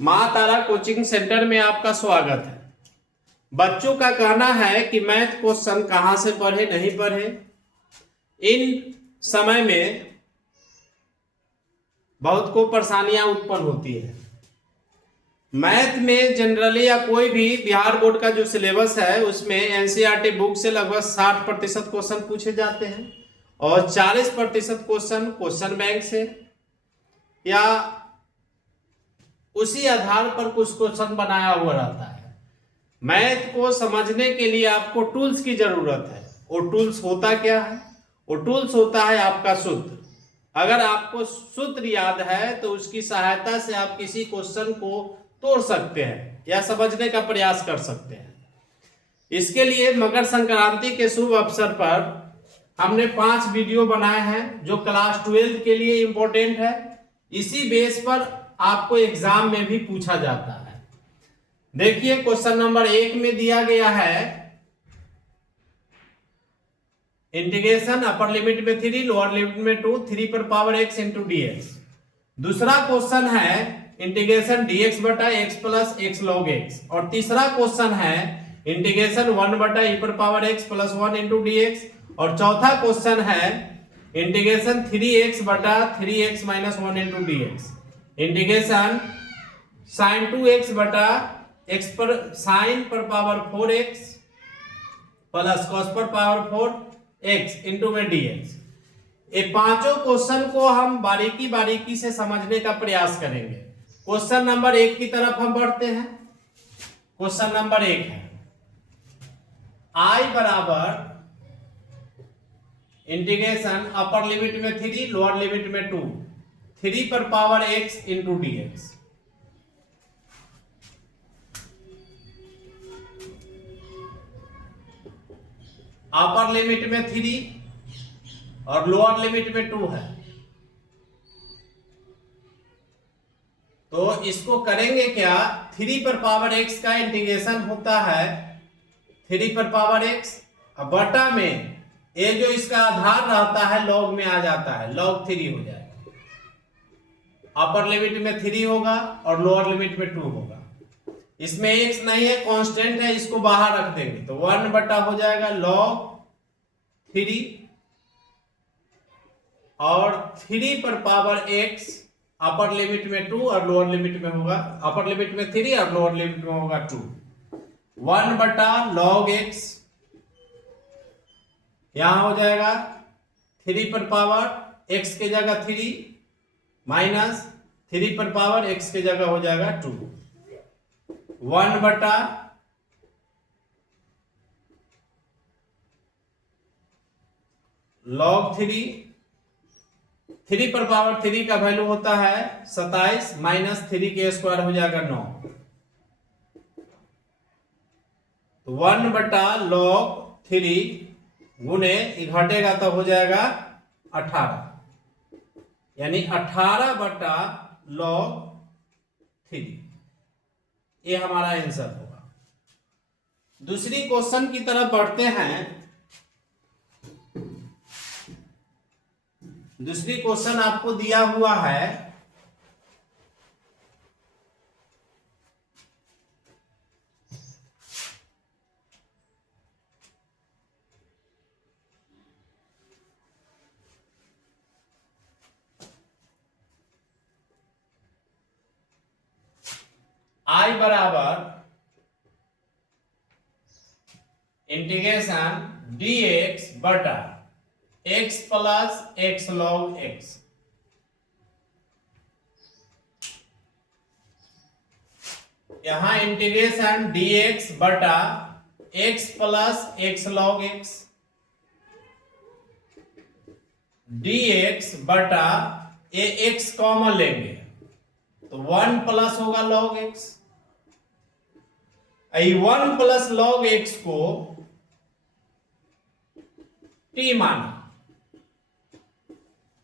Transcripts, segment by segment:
मां तारा coaching centre में आपका स्वागत है। बच्चों का कहना है कि मैथ क्वेश्चन कहां से पढ़े, नहीं पढ़े। इन समय में बहुत को परेशानियां उत्पन्न होती है। मैथ में जनरली या कोई भी बिहार बोर्ड का जो सिलेबस है उसमें एनसीईआरटी बुक से लगभग 60% क्वेश्चन पूछे जाते हैं और 40% क्वेश्चन बैंक से या उसी आधार पर कुछ क्वेश्चन बनाया हुआ रहता है। मैथ को समझने के लिए आपको टूल्स की जरूरत है। वो टूल्स होता क्या है? वो टूल्स होता है आपका सूत्र। अगर आपको सूत्र याद है तो उसकी सहायता से आप किसी क्वेश्चन को तोड़ सकते हैं या समझने का प्रयास कर सकते हैं। इसके लिए मकर संक्रांति के शुभ अवसर पर हमने 5 वीडियो बनाए हैं जो क्लास 12 के लिए इंपॉर्टेंट है। इसी बेस पर आपको एग्जाम में भी पूछा जाता है। देखिए क्वेश्चन नंबर 1 में दिया गया है इंटीग्रेशन अपर लिमिट में 3 लोअर लिमिट में 2 3 पर पावर x इंटू dx। दूसरा क्वेश्चन है इंटीग्रेशन dx बटा x plus x log x। और तीसरा क्वेश्चन है इंटीग्रेशन 1 बटा e पर power x plus 1 into dx। और चौथा क्वेश्चन है इंटीग्रेशन 3x बटा 3x minus 1 into dx। Integration sine 2x बटा x पर साइन पर पावर 4x प्लस कॉस पर पावर 4x इंटू में dx। ये पांचों क्वेश्चन को हम बारीकी बारीकी से समझने का प्रयास करेंगे। क्वेश्चन नंबर 1 की तरफ हम बढ़ते हैं। क्वेश्चन नंबर 1 है I बराबर इंटीग्रेशन अपर लिमिट में 3 लोअर लिमिट में 2 3 पर power x into dx। Upper limit में 3 और लोअर लिमिट में 2 है, तो इसको करेंगे क्या? 3 पर पावर x का इंटीग्रेशन होता है 3 पर पावर x बटा में ये जो इसका आधार रहता है लॉग में आ जाता है, log 3 हो जाएगा। अपर लिमिट में 3 होगा और लोअर लिमिट में 2 होगा। इसमें x नहीं है, कांस्टेंट है, इसको बाहर रख देंगे तो 1 बटा हो जाएगा log 3 और 3 पर पावर x अपर लिमिट में 2 और लोअर लिमिट में होगा, अपर लिमिट में 3 और लोअर लिमिट में होगा 2। 1 बटा log x यहां हो जाएगा 3 पर पावर x के जगह 3 माइनस 3 पर पावर x के जगह हो जाएगा 2। 1 बटा log 3 पर पावर 3 का वैल्यू होता है 27 माइनस 3 के स्क्वायर हो जाएगा 9। तो 1 बटा log 3 गुने घटेगा तो हो जाएगा 18, यानी 18 बटा log 3। ये हमारा आंसर होगा। दूसरी क्वेश्चन की तरफ बढ़ते हैं। दूसरी क्वेश्चन आपको दिया हुआ है I बराबर इंटीग्रेशन dx बटा x plus x log x। यहां इंटीग्रेशन dx बटा x plus x log x dx बटा ये x कॉमन लेंगे तो 1 प्लस होगा log x। 1 plus log x को t माना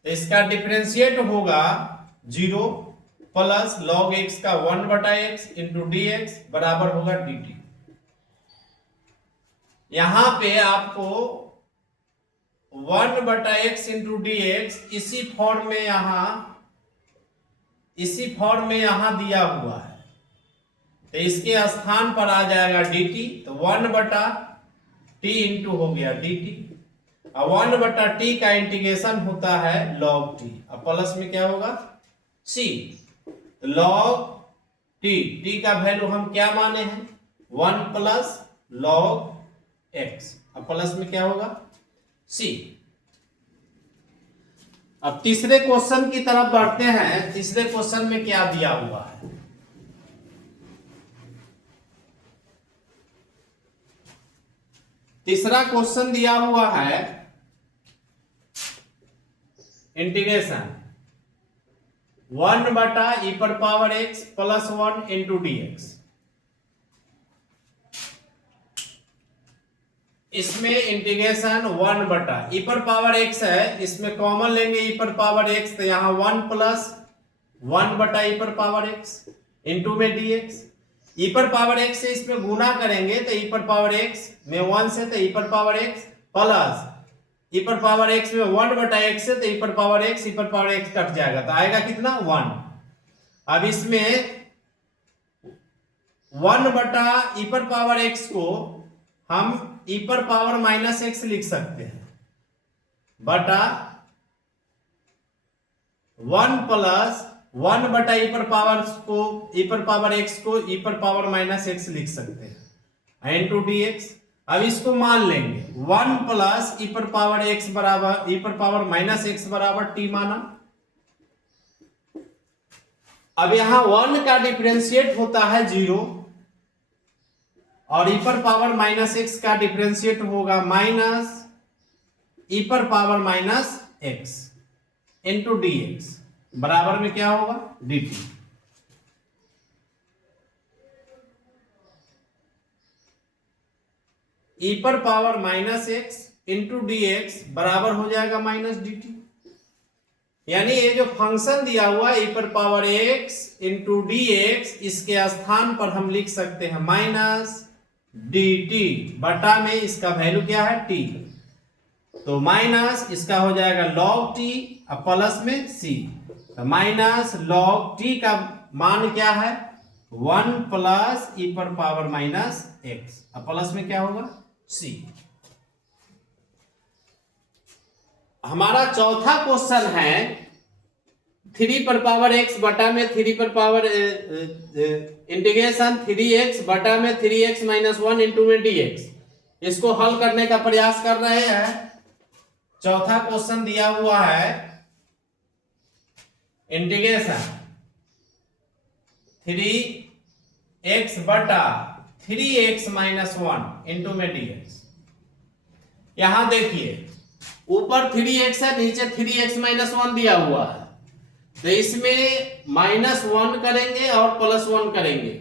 तो इसका डिफरेंशिएट होगा 0 प्लस log x का 1 बटा x इंटू dx बराबर होगा dt। यहां पे आपको 1 बटा x इंटू dx इसी फॉर्म में यहां दिया हुआ है। तो इसके स्थान पर आ जाएगा dt, तो 1/t इंटू हो गया dt। अब 1/t का इंटीग्रेशन होता है log t, अब प्लस में क्या होगा c, log t का वैल्यू हम क्या माने हैं 1 प्लस log x, अब प्लस में क्या होगा c। अब तीसरे क्वेश्चन की तरफ बढ़ते हैं। तीसरे क्वेश्चन में क्या दिया हुआ है, तीसरा क्वेश्चन दिया हुआ है integration 1/e⁻x plus 1 into dx। इसमें इंटीग्रेशन 1/e⁻x है, इसमें कॉमन लेंगे e⁻x, तो यहां 1 प्लस 1/e⁻x इंटू में dx। e⁻x से इसमें गुना करेंगे तो e⁻x में 1 से तो e⁻x प्लस e⁻x में 1/x से तो e⁻x कट जाएगा, तो आएगा कितना 1। अब इसमें 1/e⁻x को हम e⁻−x लिख सकते हैं बटा 1 प्लस 1/e⁻x को e⁻−x लिख सकते हैं इंटू dx। अब इसको मान लेंगे 1 प्लस e⁻x बराबर e⁻−x बराबर t माना। अब यहां 1 का डिफरेंशिएट होता है 0 और e⁻−x का डिफरेंशिएट होगा माइनस e⁻−x इंटू dx बराबर में क्या होगा dt। e⁻−x इंटू dx बराबर हो जाएगा माइनस dt। यानी ये जो फंक्शन दिया हुआ e⁻x इंटू dx, इसके स्थान पर हम लिख सकते हैं माइनस dt बटा में इसका वैल्यू क्या है t, तो माइनस इसका हो जाएगा log t अब प्लस में c, तो माइनस log t का मान क्या है 1 प्लस e⁻−x, अब प्लस में क्या होगा c। हमारा चौथा क्वेश्चन है 3/x बटा में 3 इंटीग्रेशन 3x बटा में 3x-1 इंटू में dx। इसको हल करने का प्रयास कर रहे हैं। चौथा क्वेश्चन दिया हुआ है इंटीग्रेशन 3x बटा 3x-1 इंटू में dx। यहां देखिए ऊपर 3x है, नीचे 3x-1 दिया हुआ है, तो इसमें -1 करेंगे और +1 करेंगे।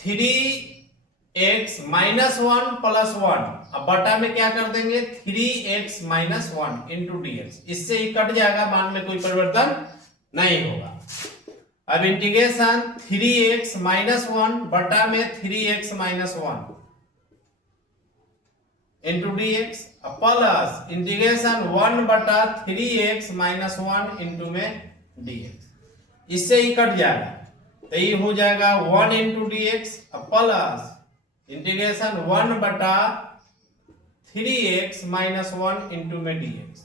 3x-1 + 1 अब बटा में क्या कर देंगे 3x-1 इंटू dx, इससे ही कट जाएगा, मान में कोई परिवर्तन नहीं होगा। अब इंटीग्रेशन 3x-1 बटा में 3x-1 into dx plus integration 1 बटा 3x-1 इंटू में dx, इससे ही कट जाएगा, तो ये हो जाएगा 1 इंटू dx प्लस इंटीग्रेशन 1 बटा 3x-1 इंटू में dx।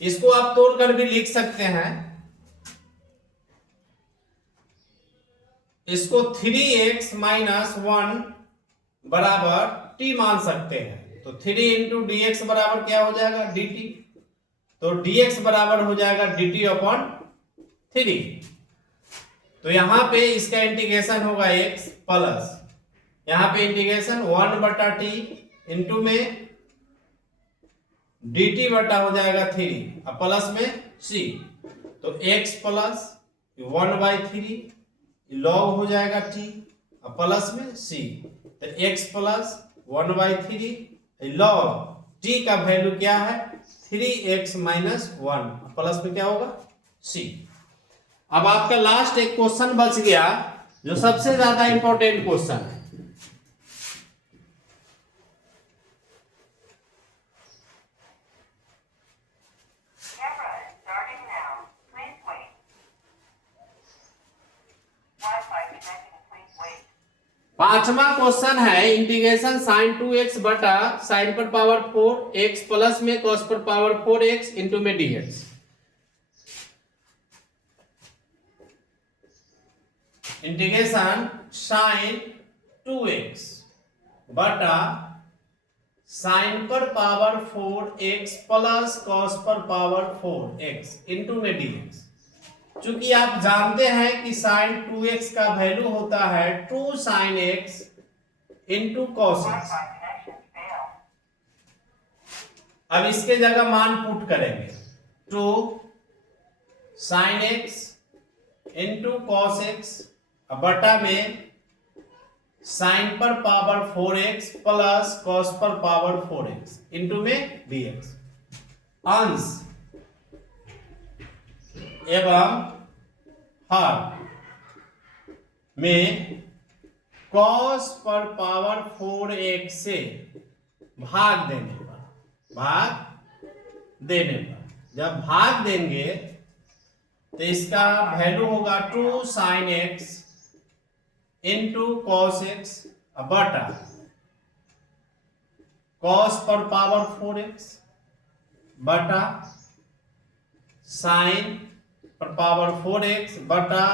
इसको आप तोड़कर भी लिख सकते हैं, इसको 3x-1 बराबर t मान सकते हैं, तो 3 इंटू dx बराबर क्या हो जाएगा dt, तो dx बराबर हो जाएगा dt/3। तो यहां पे इसका इंटीग्रेशन होगा x प्लस यहां पे इंटीग्रेशन 1 बटा t इंटू में dt बटा हो जाएगा 3 अब प्लस में c, तो x प्लस 1/3 लॉग हो जाएगा t अब प्लस में c, तो x प्लस 1/3 लॉग t का वैल्यू क्या है 3x-1 प्लस में क्या होगा c। अब आपका लास्ट एक क्वेश्चन बच गया जो सबसे ज्यादा इंपॉर्टेंट क्वेश्चन है। पांचवा क्वेश्चन है इंटीग्रेशन साइन 2x बटा साइन पर पावर 4x प्लस में कॉस पर पावर 4x इंटू में dx। इंटीग्रेशन साइन 2x बटा साइन पर पावर 4x प्लस कॉस पर पावर 4x इंटू में dx। चूंकि आप जानते हैं कि साइन 2x का वैल्यू होता है 2 sin x into cos x। अब इसके जगह मान पुट करेंगे 2 sin x into cos x बटा में साइन पर पावर 4x प्लस कॉस पर पावर 4x इंटू में dx। अंश एवं हर में कॉस पर पावर 4x से भाग देने पर जब भाग देंगे तो इसका वैल्यू होगा 2 sin x into cos x बटा कॉस पर पावर 4x बटा साइन पर पावर 4x बटा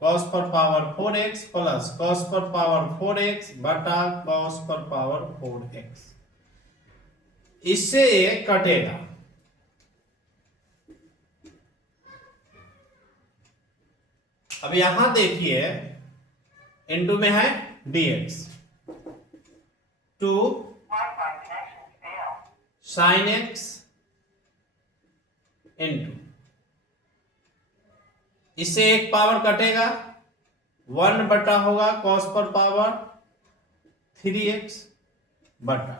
कॉस पर पावर 4x प्लस कॉस पर पावर 4x बटा कॉस पर पावर 4x। इससे ये कटेगा। अब यहां देखिए इनटू में है dx 2 sin x इंटू इससे एक पावर कटेगा 1 बटा होगा कॉस पर पावर 3x बटा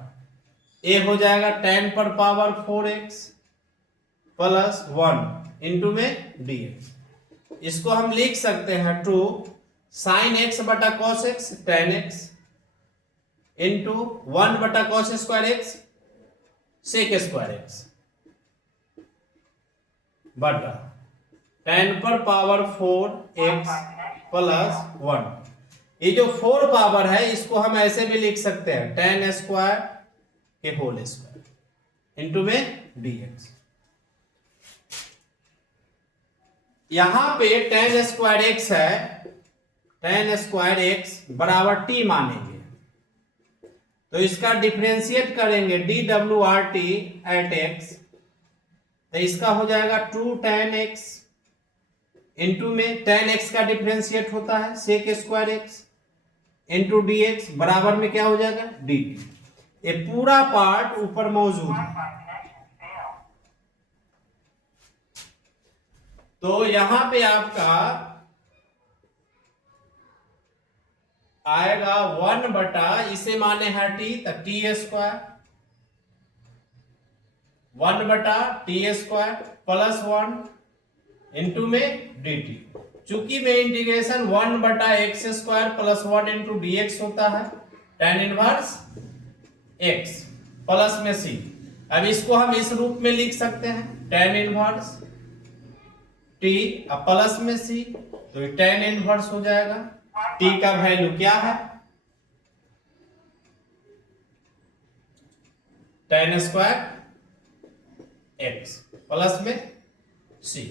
ए हो जाएगा tan पर पावर 4x प्लस 1 इंटू में dx। इसको हम लिख सकते हैं 2 sin x बटा cos x tan x into 1 बटा cos square x sec square x बटा tan पर पावर 4x प्लस 1। ये जो 4 पावर है इसको हम ऐसे भी लिख सकते हैं tan स्क्वायर के होल स्क्वायर इंटू में dx। यहां पे tan स्क्वायर x है, tan स्क्वायर x बराबर t मानेंगे तो इसका डिफरेंशिएट करेंगे dwrt एट x तो इसका हो जाएगा 2 tan x इंटू में tan x का डिफरेंशिएट होता है sec square x into dx बराबर में क्या हो जाएगा dt। ये पूरा पार्ट ऊपर मौजूद है। तो यहां पे आपका आएगा 1 बटा इसे माने है t तो t स्क्वायर 1 बटा t स्क्वायर प्लस 1 इंटू में dt। चूंकि में इंटीग्रेशन 1 बटा x square plus 1 into dx होता है tan इनवर्स x प्लस में c। अब इसको हम इस रूप में लिख सकते हैं tan इनवर्स t अब प्लस में c तो tan इनवर्स हो जाएगा। t का वैल्यू क्या है tan स्क्वायर x प्लस में c।